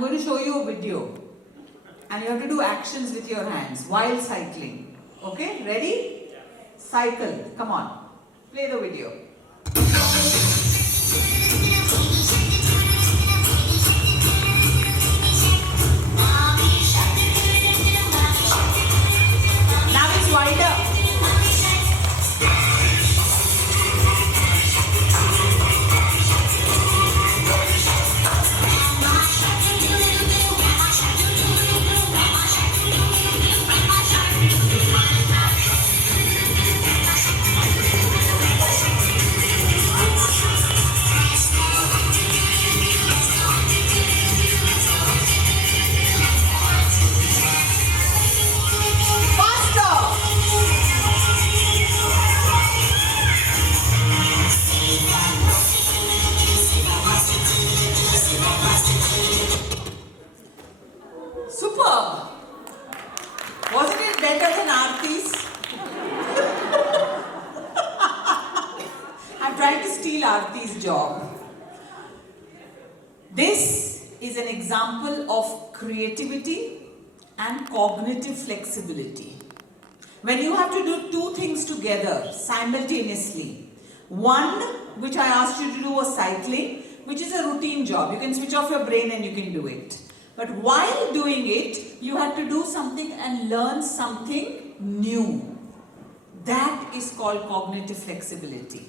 I'm going to show you a video. And you have to do actions with your hands while cycling. Okay, ready? Cycle. Come on. Play the video. Now it's wider. Superb! Wasn't it better than Aarti's? I'm trying to steal Aarti's job. This is an example of creativity and cognitive flexibility. When you have to do two things together simultaneously. One, which I asked you to do, was cycling, which is a routine job. You can switch off your brain and you can do it. But while doing it, you had to do something and learn something new. That is called cognitive flexibility.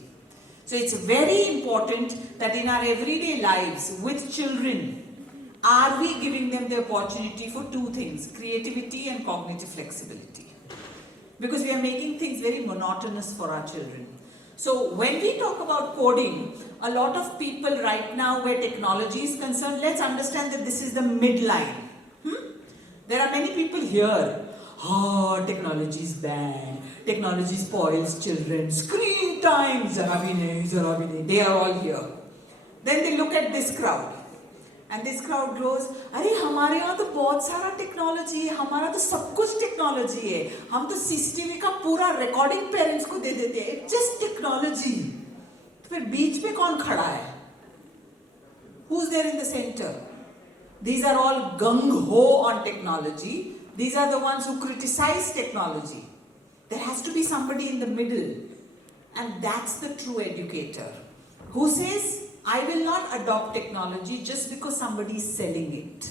So it's very important that in our everyday lives with children, are we giving them the opportunity for two things, creativity and cognitive flexibility? Because we are making things very monotonous for our children. So when we talk about coding, a lot of people right now where technology is concerned, let's understand that this is the midline. There are many people here, technology is bad, technology spoils children, screen time, zarabine, they are all here. Then they look at this crowd. And this crowd goes, अरे हमारे यहाँ तो बहुत सारा technology है, हमारा तो सब कुछ टेक्नोलॉजी है, हम तो सीसीटीवी का पूरा रिकॉर्डिंग पेरेंट्स को दे देते हैं, जस्ट टेक्नोलॉजी. तो फिर बीच में कौन खड़ा है? Who's there in the center? These are all gung-ho on technology. These are the ones who criticize technology. There has to be somebody in the middle. And that's the true educator. Who says, I will not adopt technology just because somebody is selling it.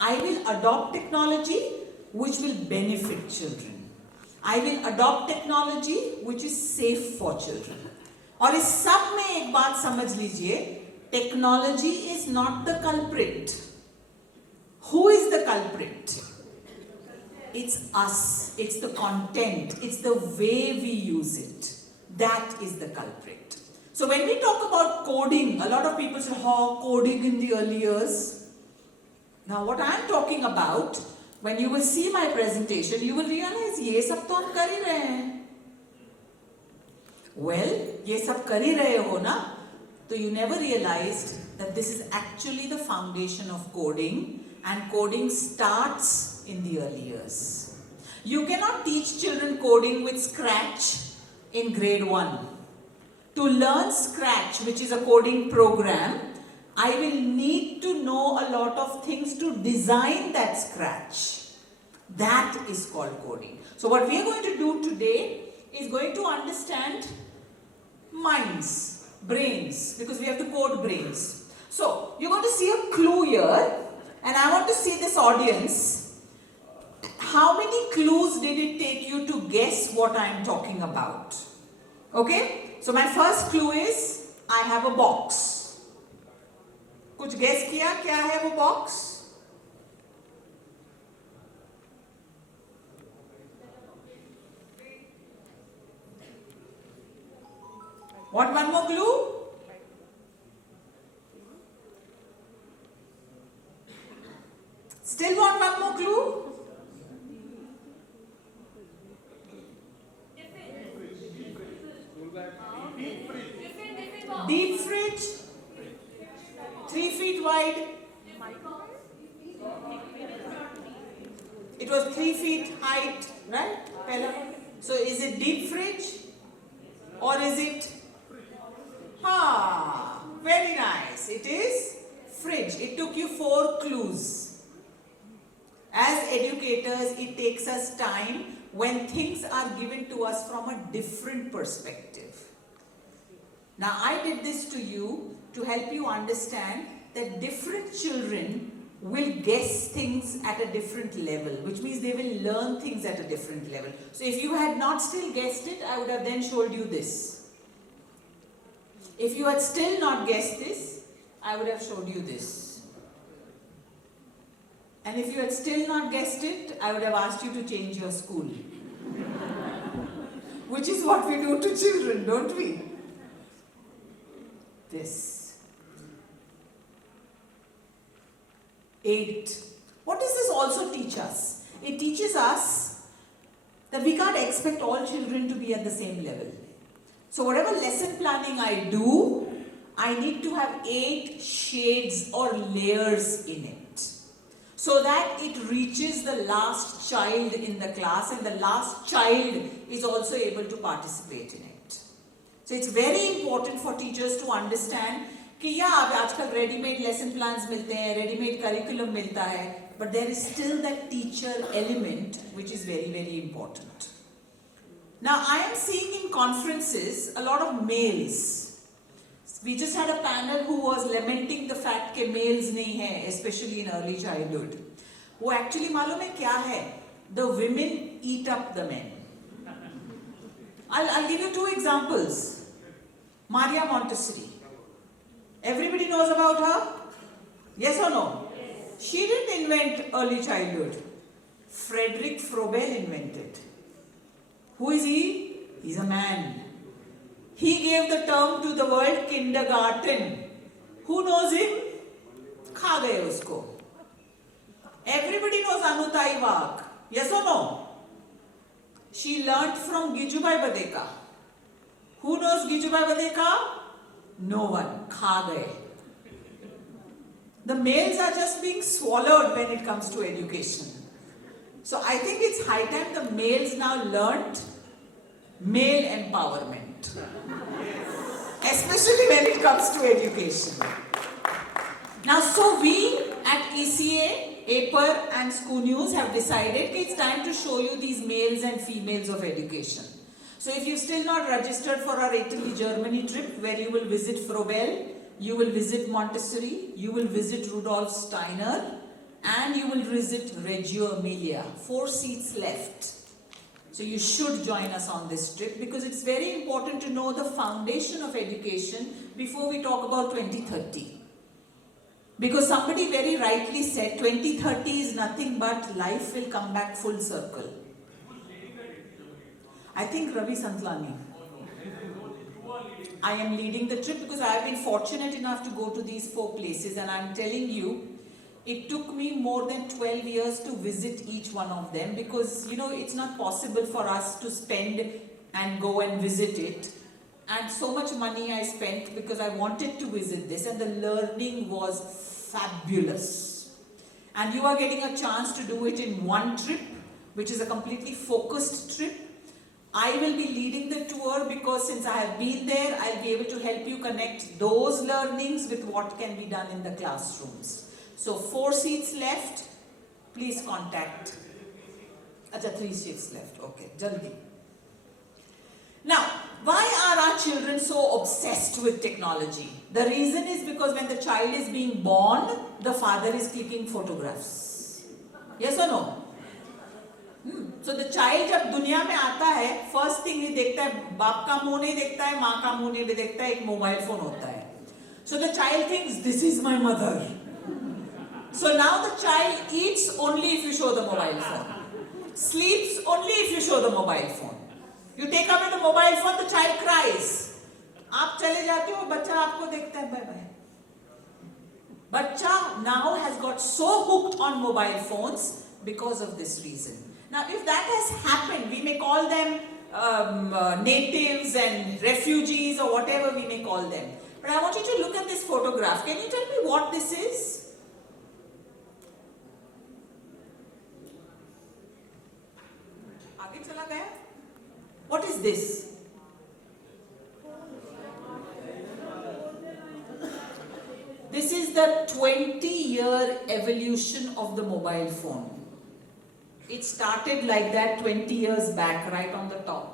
I will adopt technology which will benefit children. I will adopt technology which is safe for children. और इस सब में एक बात समझ लीजिए, technology is not the culprit. Who is the culprit? It's us. It's the content. It's the way we use it. That is the culprit. So when we talk about coding, a lot of people say, coding in the early years. Now what I am talking about, when you will see my presentation, you will realize, ये सब तो हम कर ही रहे हैं. Well, ये सब कर ही रहे हो ना, तो you never realized that this is actually the foundation of coding, and coding starts in the early years. You cannot teach children coding with Scratch in grade 1. To learn Scratch, which is a coding program, I will need to know a lot of things to design that Scratch. That is called coding. So what we are going to do today is going to understand minds, brains, because we have to code brains. So you're going to see a clue here, and I want to see this audience. How many clues did it take you to guess what I am talking about? Okay? So my first clue is, I have a box. कुछ guess किया क्या है वो box? What one more clue? Still want one more clue? Deep fridge, 3 feet wide. It was 3 feet height, right? So is it deep fridge or is it? Very nice. It is Fridge. It took you 4 clues. As educators, it takes us time when things are given to us from a different perspective. Now, I did this to you to help you understand that different children will guess things at a different level, which means they will learn things at a different level. So if you had not still guessed it, I would have then showed you this. If you had still not guessed this, I would have showed you this. And if you had still not guessed it, I would have asked you to change your school. Which is what we do to children, don't we? This. 8. What does this also teach us? It teaches us that we can't expect all children to be at the same level. So whatever lesson planning I do, I need to have 8 shades or layers in it, so that it reaches the last child in the class and the last child is also able to participate in it. So it's very important for teachers to understand कि अब आजकल ready-made lesson plans मिलते हैं, ready-made curriculum मिलता है, but there is still that teacher element which is very, very important. Now I am seeing in conferences a lot of males. We just had a panel who was lamenting the fact कि males नहीं हैं, especially in early childhood. वो actually मालूम है क्या है? The women eat up the men. I'll give you 2 examples. Maria Montessori. Everybody knows about her? Yes or no? Yes. She didn't invent early childhood. Frederick Frobel invented. Who is he? He's a man. He gave the term to the word kindergarten. Who knows him? खा गए उसको. Everybody knows Anutai Wag. Yes or no? She learnt from Gijubai Badeka. Who knows Gijubai Badeka? No one. खा गए. The males are just being swallowed when it comes to education. So I think it's high time the males now learnt male empowerment. Especially when it comes to education. Now, so we at ECA, APER and ScooNews have decided it's time to show you these males and females of education. So if you've still not registered for our Italy, Germany trip, where you will visit Frobel, you will visit Montessori, you will visit Rudolf Steiner, and you will visit Reggio Emilia. 4 seats left. So you should join us on this trip because it's very important to know the foundation of education before we talk about 2030. Because somebody very rightly said 2030 is nothing but life will come back full circle. I think Ravi Santlani. I am leading the trip because I have been fortunate enough to go to these 4 places, and I am telling you, it took me more than 12 years to visit each one of them because, you know, it's not possible for us to spend and go and visit it. And so much money I spent because I wanted to visit this, and the learning was fabulous. And you are getting a chance to do it in one trip, which is a completely focused trip. I will be leading the tour because since I have been there, I'll be able to help you connect those learnings with what can be done in the classrooms. So 4 seats left, please contact. Acha, 3 seats left, okay, jaldi. Now, why are our children so obsessed with technology? The reason is because when the child is being born, the father is clicking photographs. Yes or no? So the child जब दुनिया में आता है, first thing he देखता है, बाप का मुंह नहीं देखता है, माँ का मुंह नहीं देखता है, एक मोबाइल फोन होता है. So the child thinks, this is my mother. So now the child eats only if you show the mobile phone. Sleeps only if you show the mobile phone. You take away the mobile phone, the child cries. आप चले जाते हो, बच्चा आपको देखता है, bye bye. Bachcha now has got so hooked on mobile phones because of this reason. Now, if that has happened, we may call them natives and refugees or whatever we may call them. But I want you to look at this photograph. Can you tell me what this is? आगे चला गया? What is this? This is the the 20-year evolution of the mobile phone. It started like that 20 years back, right on the top.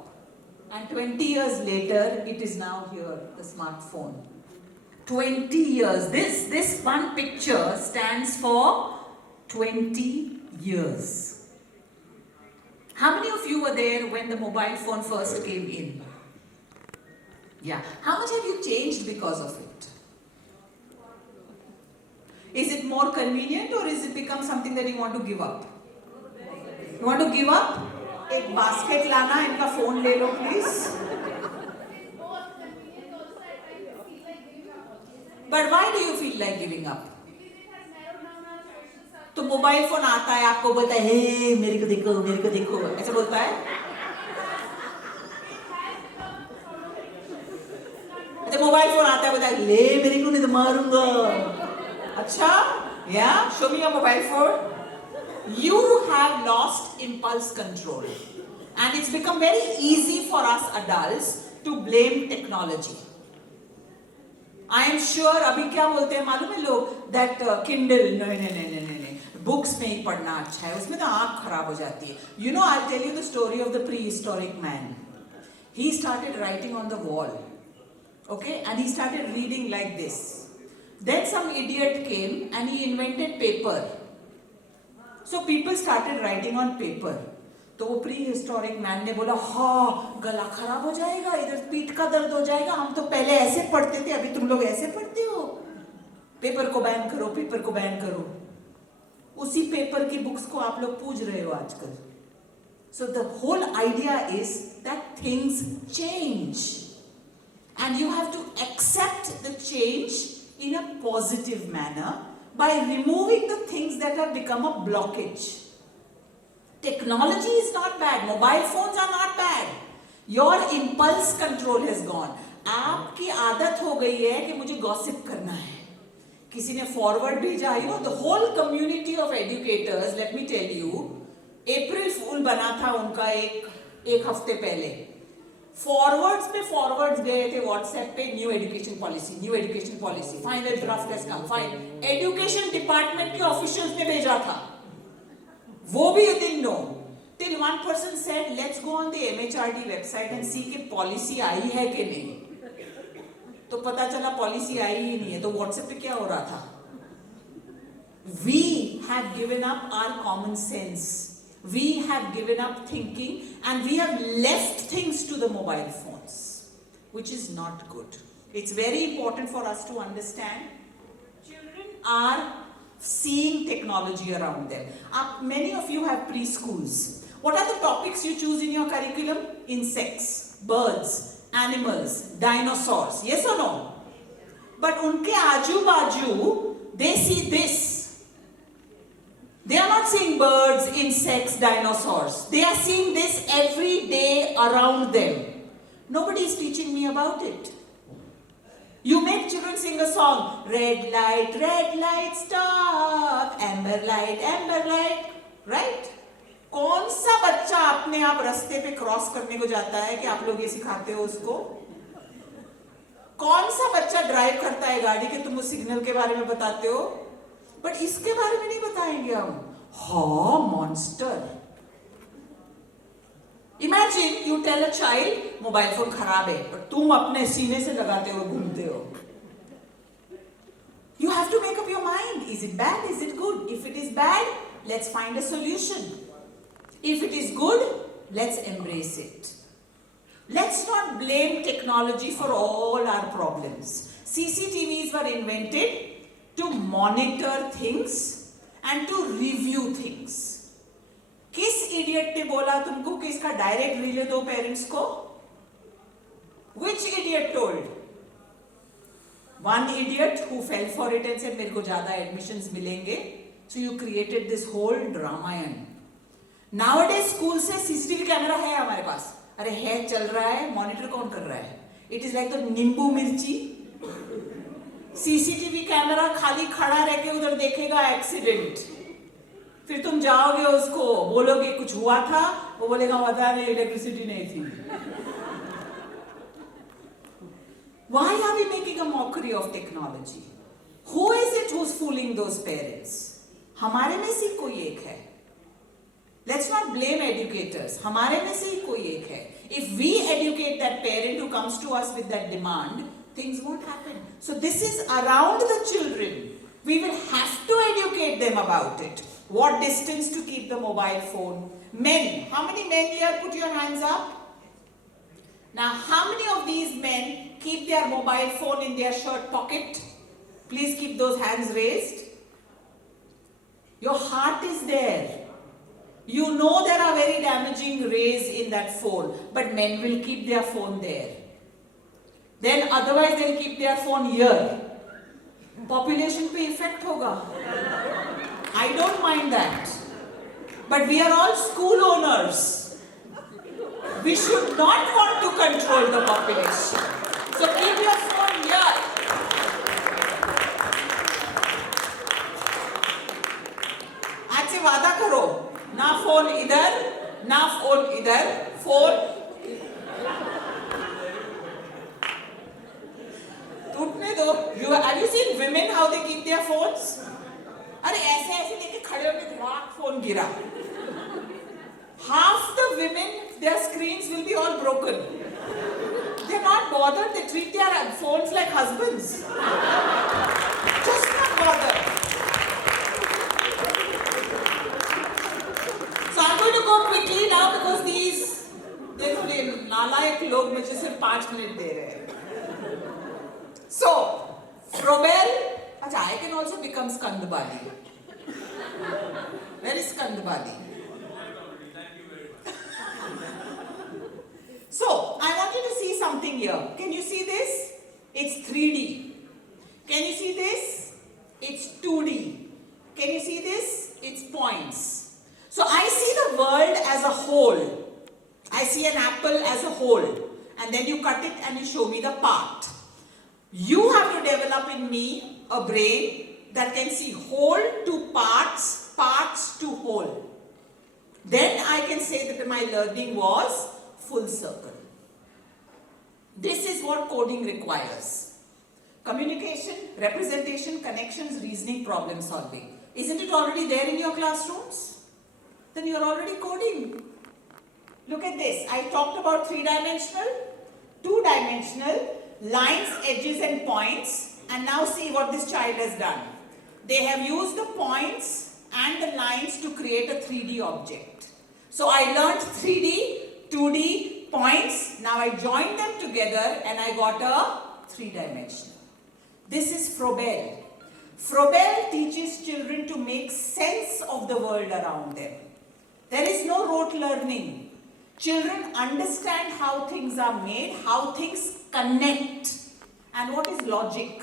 And 20 years later, it is now here, the smartphone. 20 years. This one picture stands for 20 years. How many of you were there when the mobile phone first came in? Yeah. How much have you changed because of it? Is it more convenient or is it become something that you want to give up? You want to give up? एक basket लाना, इनका phone ले लो please. But why do you feel like giving up? तो mobile phone आता है, आपको बोलता है हे मेरे को देखो, ऐसा बोलता है? अच्छा मोबाइल फोन आता है, बोलता है ले मेरे को नहीं तो मारूंगा. अच्छा? Yeah, show me your mobile phone. You have lost impulse control, and it's become very easy for us adults to blame technology. I am sure अभी क्या बोलते हैं मालूम है लोग, that Kindle नहीं बुक्स में ही पढ़ना अच्छा है, उसमें तो आँख खराब हो जाती है. You know, I'll tell you the story of the prehistoric man. He started writing on the wall, okay, and he started reading like this. Then some idiot came and he invented paper. So people started writing on paper. तो वो prehistoric man ने बोला हाँ गला खराब हो जाएगा, इधर पीठ का दर्द हो जाएगा, हम तो पहले ऐसे पढ़ते थे, अभी तुम लोग ऐसे पढ़ते हो, पेपर को बैन करो, पेपर को बैन करो. उसी पेपर की बुक्स को आप लोग पूज रहे हो आजकल. So the whole idea is that things change and you have to accept the change in a positive manner by removing the things that have become a blockage. Technology is not bad. Mobile phones are not bad. Your impulse control has gone. आपकी आदत हो गई है कि मुझे gossip करना है. किसी ने forward भेजा, you know, the whole community of educators, let me tell you, April Fool बना था उनका एक हफ्ते पहले. फॉरवर्ड्स गए थे व्हाट्सएप पे, new education policy, final draft has come, fine. Education department के ऑफिशियल्स ने भेजा था, वो भी didn't know till one person said let's go on the MHRD website and see कि पॉलिसी आई है कि नहीं. तो पता चला पॉलिसी आई ही नहीं है. तो व्हाट्सएप पे क्या हो रहा था? We have given up our common sense. We have given up thinking and we have left things to the mobile phones, which is not good. It's very important for us to understand children are seeing technology around them. Many of you have preschools. What are the topics you choose in your curriculum? Insects, birds, animals, dinosaurs. Yes or no? But unke aaju baaju, they see this. They are not seeing birds, insects, dinosaurs. They are seeing this every day around them. Nobody is teaching me about it. You make children sing a song. Red light, stop. Amber light, right? कौन सा बच्चा अपने आप रास्ते पे cross करने को जाता है कि आप लोग ये सिखाते हो उसको? कौन सा बच्चा ड्राइव करता है गाड़ी के तुम उस सिग्नल के बारे में बताते हो? बट इसके बारे में नहीं बताएंगे हम. हाँ monster. Imagine you tell a child mobile phone खराब है, बट तुम अपने सीने से लगाते हो, घूमते हो. You have to make up your mind. Is it bad? Is it good? If it is bad, let's find a solution. If it is good, let's embrace it. Let's not blame technology for all our problems. CCTVs were invented to monitor things and to review things. किस idiot ने बोला तुमको कि इसका direct relay दो parents को? Which idiot told? One idiot who fell for it and said मेरे को ज़्यादा admissions मिलेंगे. So you created this whole drama. Nowadays school से CCTV कैमरा है हमारे पास. अरे है, चल रहा है, मॉनिटर कौन कर रहा है? It is like the नींबू मिर्ची. सीसीटीवी कैमरा खाली खड़ा रह के उधर देखेगा एक्सीडेंट, फिर तुम जाओगे उसको बोलोगे कुछ हुआ था, वो बोलेगा पता नहीं इलेक्ट्रिसिटी नहीं थी. Why are we making a mockery of technology? Who is it who's fooling those parents? हमारे में से कोई एक है. Let's not blame educators. हमारे में से ही कोई एक है. If we educate that parent who comes to us with that demand, things won't happen. So this is around the children. We will have to educate them about it. What distance to keep the mobile phone. Men, how many men here? Put your hands up. Now, how many of these men keep their mobile phone in their shirt pocket? Please keep those hands raised. Your heart is there. You know there are very damaging rays in that phone, but men will keep their phone there. Then otherwise they'll keep their phone here. Population पे effect होगा. I don't mind that. But we are all school owners. We should not want to control the population. So keep your phone here. आज से वादा करो, ना phone इधर, ना phone इधर, phone टूटने दो. Have you seen women how they keep their phones? अरे ऐसे ऐसे लेके खड़े होके धड़ाक phone गिरा. Half the women, their screens will be all broken. They're not bothered. They treat their phones like husbands. Just not bothered. So I'm going to go quickly now because these, देखो ये नालायक लोग मुझे सिर्फ 5 minute दे रहे हैं. So, Frobel, अच्छा, I can also become Skandabali. Where is Skandabali? So, I want you to see something here. Can you see this? It's 3D. Can you see this? It's 2D. Can you see this? It's points. So, I see the world as a whole. I see an apple as a whole. And then you cut it and you show me the part. You have to develop in me a brain that can see whole to parts, parts to whole. Then I can say that my learning was full circle. This is what coding requires. Communication, representation, connections, reasoning, problem solving. Isn't it already there in your classrooms? Then you are already coding. Look at this. I talked about 3-dimensional, 2-dimensional, lines, edges and points. And now see what this child has done. They have used the points and the lines to create a 3D object. So I learned 3D, 2D, points. Now I joined them together and I got a 3-dimensional. This is Frobel. Frobel teaches children to make sense of the world around them. There is no rote learning. Children understand how things are made, how things connect. And what is logic?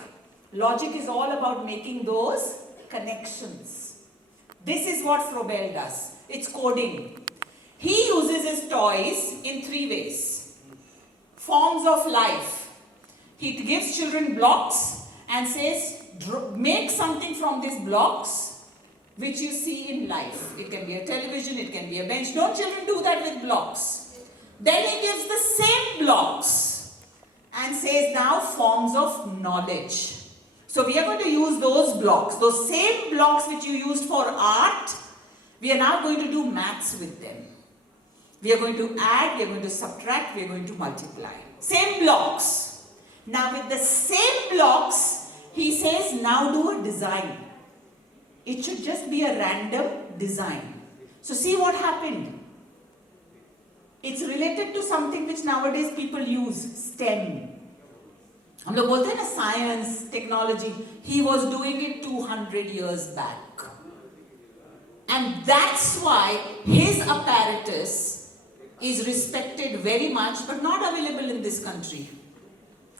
Logic is all about making those connections. This is what Frobel does. It's coding. He uses his toys in 3 ways. Forms of life. He gives children blocks and says, make something from these blocks which you see in life. It can be a television, it can be a bench. Don't children do that with blocks? Then he gives the same blocks and says now forms of knowledge. So we are going to use those blocks, those same blocks which you used for art, we are now going to do maths with them. We are going to add, we are going to subtract, we are going to multiply. Same blocks. Now with the same blocks, he says now do a design. It should just be a random design. So see what happened. It's related to something which nowadays people use, STEM. हम लोग बोलते हैं ना science, technology. He was doing it 200 years back. And that's why his apparatus is respected very much but not available in this country.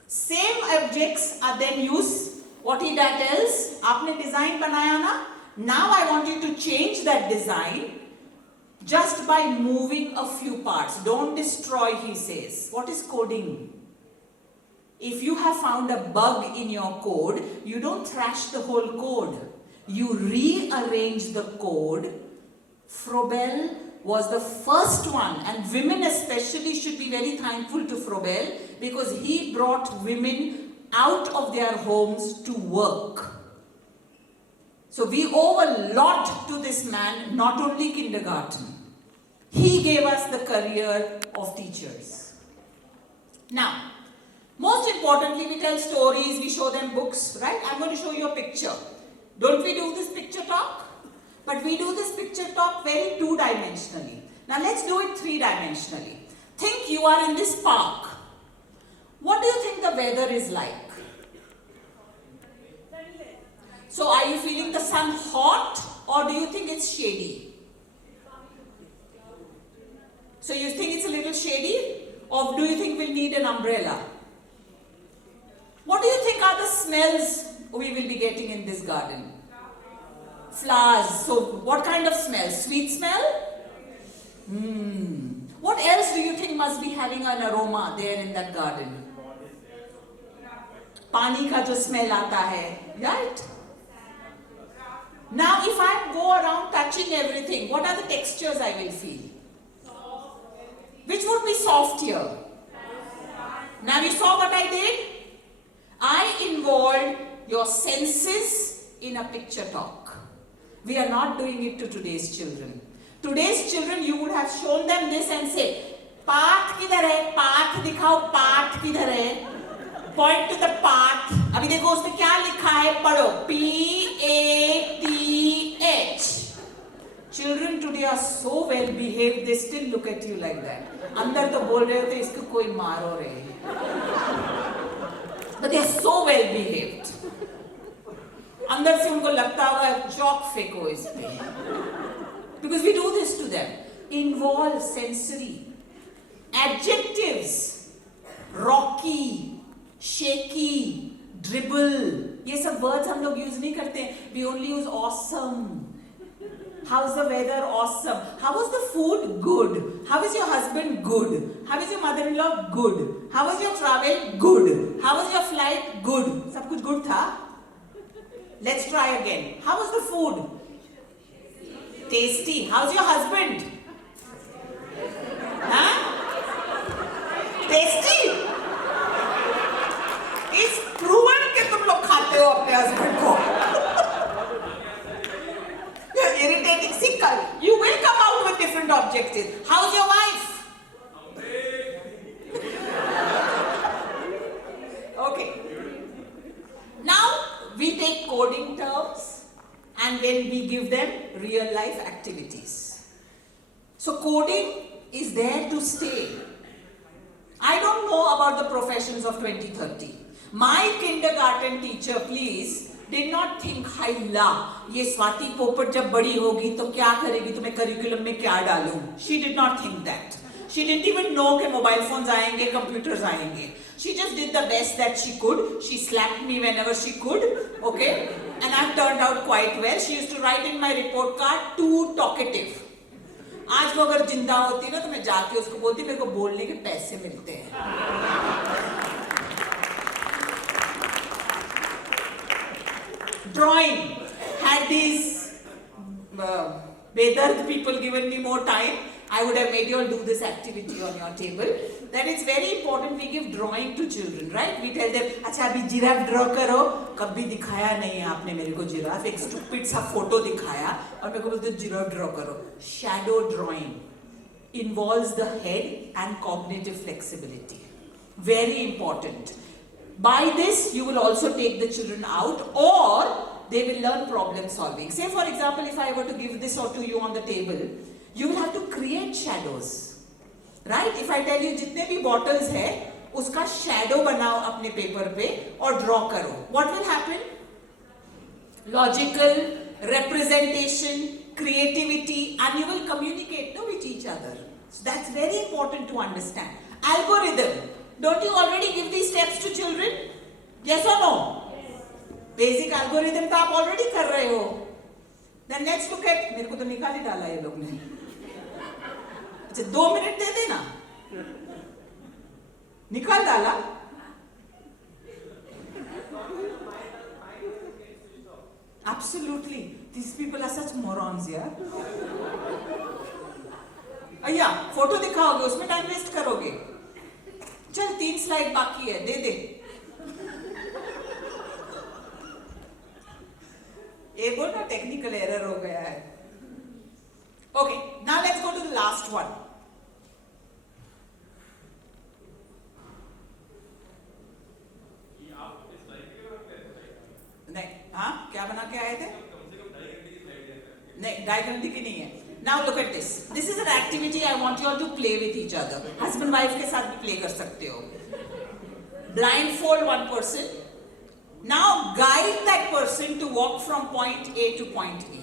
Same objects are then used. What he tells, आपने design बनाया ना? Now I want you to change that design just by moving a few parts. Don't destroy, he says. What is coding? If you have found a bug in your code, you don't thrash the whole code. You rearrange the code. Frobel was the first one, and women especially should be very thankful to Frobel because he brought women out of their homes to work. So we owe a lot to this man, not only kindergarten. He gave us the career of teachers. Now, most importantly, we tell stories, we show them books, right? I'm going to show you a picture. Don't we do this picture talk? But we do this picture talk very two-dimensionally. Now let's do it three-dimensionally. Think you are in this park. What do you think the weather is like? So are you feeling the sun hot or do you think it's shady? So you think it's a little shady or do you think we'll need an umbrella? What do you think are the smells we will be getting in this garden? Flowers. So what kind of smell? Sweet smell? What else do you think must be having an aroma there in that garden? Pani ka jo smell aata hai, right? Now if I go around touching everything, what are the textures I will feel? Which would be soft here? Now you saw what I did? I involved your senses in a picture talk. We are not doing it to today's children. Today's children, you would have shown them this and say, path kidhar hai? Path dikhao, path kidhar hai? Point to the path. Abhi dekho usme kya likha hai? Padho. P-A-T-H. Children today are so well behaved, they still look at you like that. Andar to bol rahe hote, isko koi maro rahe. But they are so well behaved. अंदर से उनको लगता होगा चौक फेंको इस पे. Because we do this to them. Involve sensory. Adjectives. Rocky, shaky, dribble. ये सब words हम लोग use नहीं करते. We only use awesome. How's the weather? Awesome. How was the food? Good. How is your husband? Good. How is your mother-in-law? Good. How was your travel? Good. How was your flight? Good. सब कुछ good था? Let's try again. How was the food? Tasty. How's your husband? Huh? Tasty? It's proven कि तुम लोग खाते हो अपने husband को. You're irritating. See, you will come out with different objectives. How's your wife? Okay. Now, we take coding terms and then we give them real life activities. So coding is there to stay. I don't know about the professions of 2030. My kindergarten teacher, please, did not think, "Haila, ये स्वाति पोपट जब बड़ी होगी तो क्या करेगी, तो मैं curriculum में क्या डालूं?" She did not think that. She didn't even know कि mobile phones आएंगे, computers आएंगे. She just did the best that she could. She slapped me whenever she could, okay? And I've turned out quite well. She used to write in my report card, "too talkative." आज वो अगर जिंदा होती ना तो मैं जाके उसको बोलती, मेरे को बोलने के पैसे मिलते हैं. Drawing. Had these Bedard people given me more time, I would have made you all do this activity on your table. That it's very important we give drawing to children, right? We tell them, अच्छा अभी giraffe draw करो. कभी दिखाया नहीं है आपने मेरे को जिराफ. एक stupid सा photo दिखाया और मेरे को बोलते जिराफ draw करो. Shadow drawing involves the head and cognitive flexibility. Very important. By this, you will also take the children out, or they will learn problem solving. Say for example, if I were to give this or to you on the table, you will have to create shadows, right? If I tell you जितने भी bottles है, उसका shadow बनाओ अपने paper पे और draw करो. What will happen? Logical, representation, creativity, and you will communicate with each other. So that's very important to understand. Algorithm. Don't you already give these steps to children? Yes or no? Yes. Basic algorithm तो आप already कर रहे हो. Then let's look at, मेरे को तो निकाल ही डाला ये लोग ने. अच्छा 2 मिनट दे देना. निकाल डाला. Absolutely. These people are such morons, yeah. अय्या फोटो दिखाओगे उसमें टाइम वेस्ट करोगे. चल 3 स्लाइड बाकी है, दे दे. ये बोल ना टेक्निकल एरर हो गया है. Okay, now let's go to the last one. नहीं, हाँ क्या बना के आए थे? नहीं, डायग्राम की नहीं है. Now look at this. This is an activity I want you all to play with each other. Husband wife के साथ भी play कर सकते हो. Blindfold one person. Now guide that person to walk from point A to point A.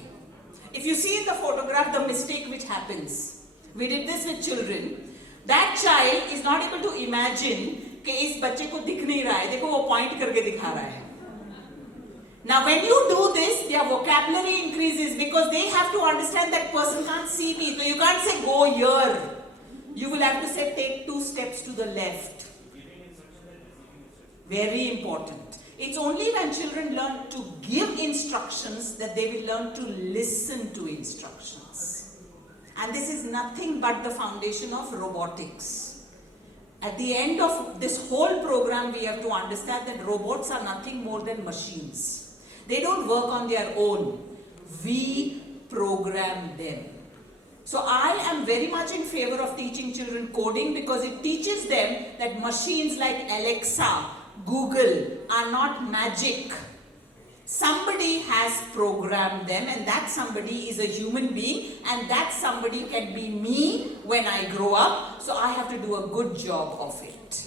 If you see in the photograph the mistake which happens, we did this with children. That child is not able to imagine कि इस बच्चे को दिख नहीं रहा है. देखो वो point करके दिखा रहा है. Now when you do this, their vocabulary increases because they have to understand that person can't see me. So you can't say go here. You will have to say take 2 steps to the left. Very important. It's only when children learn to give instructions that they will learn to listen to instructions. And this is nothing but the foundation of robotics. At the end of this whole program, we have to understand that robots are nothing more than machines. They don't work on their own. We program them. So I am very much in favor of teaching children coding because it teaches them that machines like Alexa, Google are not magic. Somebody has programmed them, and that somebody is a human being, and that somebody can be me when I grow up. So I have to do a good job of it.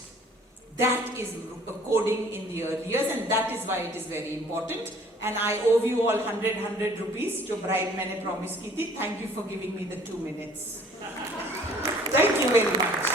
That is coding in the early years, and that is why it is very important. And I owe you all 100 rupees जो bribe मैंने promise की थी. Thank you for giving me the 2 minutes. Thank you very much.